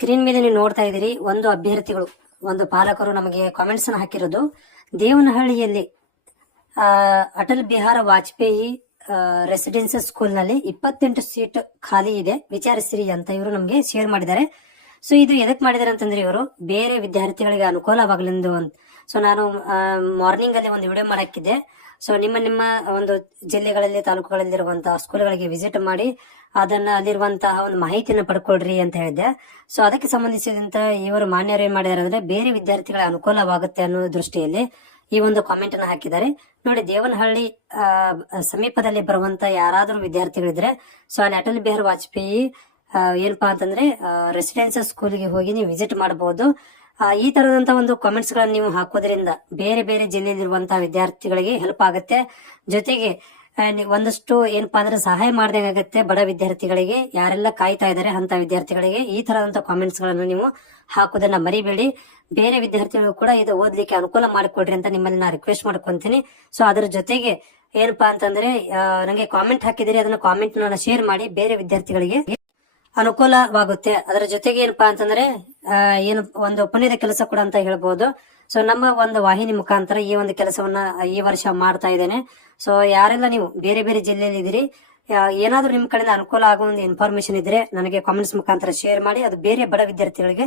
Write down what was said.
Screen ಮೇಲೆ ನೀವು ನೋಡ್ತಾ ಇದ್ದೀರಿ ಒಂದು ಅಭ್ಯರ್ಥಿಗಳು ಒಂದು ಪಾಲಕರು ನಮಗೆ ಕಾಮೆಂಟ್ಸ್ ಅನ್ನು ಹಾಕಿರೋದು. ದೇವನಹಳ್ಳಿಯಲ್ಲಿ ಅಟಲ್ ಬಿಹಾರ ವಾಜಪೇಯಿ ರೆಸಿಡೆನ್ಸಿಯಲ್ ಸ್ಕೂಲ್ ನಲ್ಲಿ 28 ಸೀಟ್ ಖಾಲಿ ಇದೆ, ವಿಚಾರಿಸಿರಿ ಅಂತ ಇವರು ನಮಗೆ ಶೇರ್ ಮಾಡಿದ್ದಾರೆ. ಸೊ ಇದು ಎದಕ್ ಮಾಡಿದಾರೆ ಅಂತಂದ್ರೆ ಇವರು ಬೇರೆ ವಿದ್ಯಾರ್ಥಿಗಳಿಗೆ ಅನುಕೂಲವಾಗಲೆಂದು ಅಂತ. ಸೊ ನಾನು ಮಾರ್ನಿಂಗ್ ಅಲ್ಲಿ ಒಂದು ವಿಡಿಯೋ ಮಾಡಾಕಿದ್ದೆ. ಸೊ ನಿಮ್ಮ ಒಂದು ಜಿಲ್ಲೆಗಳಲ್ಲಿ ತಾಲೂಕುಗಳಲ್ಲಿರುವಂತಹ ಸ್ಕೂಲ್ಗಳಿಗೆ ವಿಸಿಟ್ ಮಾಡಿ ಅದನ್ನ ಅಲ್ಲಿರುವಂತಹ ಒಂದು ಮಾಹಿತಿಯನ್ನು ಪಡ್ಕೊಳ್ರಿ ಅಂತ ಹೇಳಿದ್ದೆ. ಸೊ ಅದಕ್ಕೆ ಸಂಬಂಧಿಸಿದಂತ ಇವರು ಮಾನ್ಯರು ಏನ್ ಮಾಡಿದಾರೆ ಅಂದ್ರೆ ಬೇರೆ ವಿದ್ಯಾರ್ಥಿಗಳ ಅನುಕೂಲವಾಗುತ್ತೆ ಅನ್ನೋ ದೃಷ್ಟಿಯಲ್ಲಿ ಈ ಒಂದು ಕಾಮೆಂಟ್ ಅನ್ನು ಹಾಕಿದ್ದಾರೆ. ನೋಡಿ, ದೇವನಹಳ್ಳಿ ಸಮೀಪದಲ್ಲಿ ಬರುವಂತ ಯಾರಾದರೂ ವಿದ್ಯಾರ್ಥಿಗಳಿದ್ರೆ ಸೊ ಅಲ್ಲಿ ಅಟಲ್ ಬಿಹಾರಿ ವಾಜಪೇಯಿ ಏನಪ್ಪಾ ಅಂತಂದ್ರೆ ರೆಸಿಡೆನ್ಸಿಯಲ್ ಸ್ಕೂಲ್ಗೆ ಹೋಗಿ ನೀವು ವಿಸಿಟ್ ಮಾಡಬಹುದು. ಈ ತರದಂತ ಒಂದು ಕಾಮೆಂಟ್ಸ್ ಗಳನ್ನ ನೀವು ಹಾಕೋದ್ರಿಂದ ಬೇರೆ ಬೇರೆ ಜಿಲ್ಲೆಯಲ್ಲಿರುವಂತಹ ವಿದ್ಯಾರ್ಥಿಗಳಿಗೆ ಹೆಲ್ಪ್ ಆಗುತ್ತೆ. ಜೊತೆಗೆ ಒಂದಷ್ಟು ಏನಪ್ಪಾ ಅಂದ್ರೆ ಸಹಾಯ ಮಾಡ್ದಂಗಾಗತ್ತೆ ಬಡ ವಿದ್ಯಾರ್ಥಿಗಳಿಗೆ, ಯಾರೆಲ್ಲ ಕಾಯ್ತಾ ಇದಾರೆ ಅಂತ ವಿದ್ಯಾರ್ಥಿಗಳಿಗೆ ಈ ತರದಂತ ಕಾಮೆಂಟ್ಸ್ ಗಳನ್ನು ನೀವು ಹಾಕೋದನ್ನ ಮರಿಬೇಡಿ. ಬೇರೆ ವಿದ್ಯಾರ್ಥಿಗಳು ಕೂಡ ಇದು ಓದ್ಲಿಕ್ಕೆ ಅನುಕೂಲ ಮಾಡಿಕೊಡ್ರಿ ಅಂತ ನಿಮ್ಮಲ್ಲಿ ನಾ ರಿಕ್ವೆಸ್ಟ್ ಮಾಡ್ಕೊಂತೀನಿ. ಸೊ ಅದ್ರ ಜೊತೆಗೆ ಏನಪ್ಪಾ ಅಂತಂದ್ರೆ ನಂಗೆ ಕಾಮೆಂಟ್ ಹಾಕಿದಿರಿ, ಅದನ್ನ ಕಾಮೆಂಟ್ ಶೇರ್ ಮಾಡಿ, ಬೇರೆ ವಿದ್ಯಾರ್ಥಿಗಳಿಗೆ ಅನುಕೂಲವಾಗುತ್ತೆ. ಅದರ ಜೊತೆಗೆ ಏನಪ್ಪಾ ಅಂತಂದ್ರೆ ಏನು ಒಂದು ಪುಣ್ಯದ ಕೆಲಸ ಕೂಡ ಅಂತ ಹೇಳ್ಬಹುದು. ಸೊ ನಮ್ಮ ಒಂದು ವಾಹಿನಿ ಮುಖಾಂತರ ಈ ಒಂದು ಕೆಲಸವನ್ನ ಈ ವರ್ಷ ಮಾಡ್ತಾ ಇದ್ದೇನೆ. ಸೊ ಯಾರೆಲ್ಲ ನೀವು ಬೇರೆ ಬೇರೆ ಜಿಲ್ಲೆಯಲ್ಲಿ ಇದ್ದೀರಿ, ಏನಾದ್ರೂ ನಿಮ್ ಕಡೆಯಿಂದ ಅನುಕೂಲ ಆಗೋ ಒಂದು ಇನ್ಫಾರ್ಮೇಶನ್ ಇದ್ರೆ ನನಗೆ ಕಾಮೆಂಟ್ಸ್ ಮುಖಾಂತರ ಶೇರ್ ಮಾಡಿ, ಅದು ಬೇರೆ ಬಡ ವಿದ್ಯಾರ್ಥಿಗಳಿಗೆ